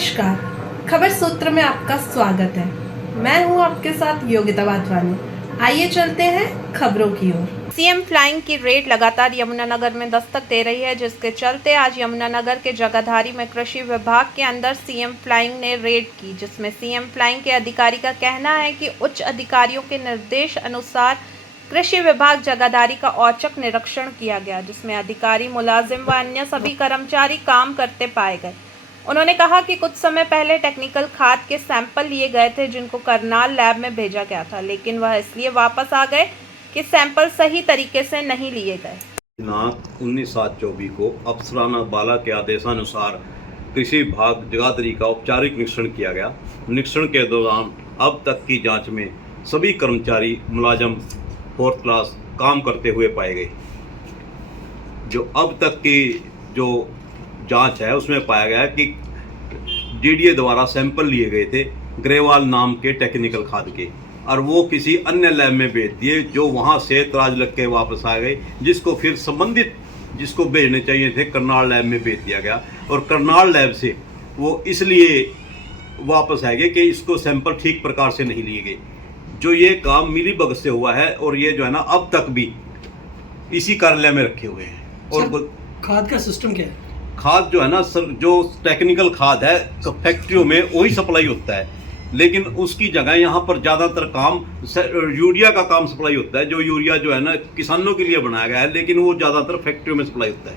नमस्कार, खबर सूत्र में आपका स्वागत है। मैं हूं आपके साथ योगिता वाधवानी। आइए चलते हैं खबरों की ओर। सीएम फ्लाइंग की रेड लगातार यमुनानगर में दस्तक दे रही है, जिसके चलते आज यमुनानगर के जगाधारी में कृषि विभाग के अंदर सीएम फ्लाइंग ने रेड की, जिसमें सीएम फ्लाइंग के अधिकारी का कहना है कि उच्च अधिकारियों के निर्देश अनुसार कृषि विभाग जगाधारी का औचक निरीक्षण किया गया, जिसमें अधिकारी, मुलाजिम व अन्य सभी कर्मचारी काम करते पाए गए। उन्होंने कहा कि कुछ समय पहले टेक्निकल खाद के सैंपल लिए गए थे, जिनको करनाल लैब में भेजा गया था, लेकिन वह इसलिए वापस आ गए कि सैंपल सही तरीके से नहीं लिए गए। दिनांक 19/7/24 को अफसराना बाला के आदेशानुसार कृषि विभाग जगाधरी का औपचारिक निरीक्षण किया गया। निरीक्षण के दौरान अब तक की जांच में सभी कर्मचारी मुलाजम 4th क्लास काम करते हुए पाए गए। जो अब तक की जो जांच है उसमें पाया गया कि डीडीए द्वारा सैंपल लिए गए थे ग्रेवाल नाम के टेक्निकल खाद के, और वो किसी अन्य लैब में भेज दिए, जो वहाँ से तराज लग के वापस आ गए, जिसको फिर संबंधित जिसको भेजने चाहिए थे करनाल लैब में भेज दिया गया। और करनाल लैब से वो इसलिए वापस आ गए कि इसको सैंपल ठीक प्रकार से नहीं लिए गए। जो ये काम मिलीभगत से हुआ है, और ये जो है ना अब तक भी इसी कार्यालय में रखे हुए हैं। और खाद का सिस्टम क्या है? खाद जो है ना सर, जो टेक्निकल खाद है फैक्ट्रियों में वही सप्लाई होता है, लेकिन उसकी जगह यहाँ पर ज़्यादातर काम यूरिया का काम सप्लाई होता है। जो यूरिया जो है ना किसानों के लिए बनाया गया है, लेकिन वो ज़्यादातर फैक्ट्रियों में सप्लाई होता है।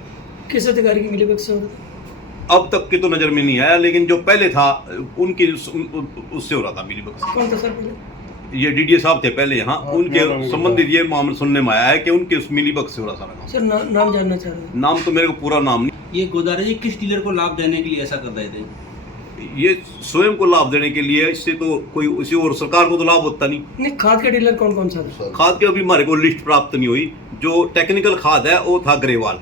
किस अधिकारी की मिलीभगत से हो रहा था? अब तक की तो नज़र में नहीं आया, लेकिन जो पहले था उनकी उससे हो रहा था मिलीभगत। कौन था सर पहले? ये डीडीए साहब थे पहले यहाँ, उनके संबंधित ये मामला सुनने में आया है कि उनके उस मिलीभगत से हो रहा सारा काम। सर नाम जानना चाह रहे हैं। नाम तो मेरे को पूरा नाम नहीं। ये गोदारा जी किस डीलर को लाभ देने के लिए ऐसा कर रहे थे? ये स्वयं को लाभ देने के लिए, इससे तो कोई उसी और सरकार को तो लाभ होता नहीं। खाद का डीलर कौन कौन सा था? खाद के अभी हमारे को लिस्ट प्राप्त नहीं हुई। जो टेक्निकल खाद है वो था ग्रेवाल।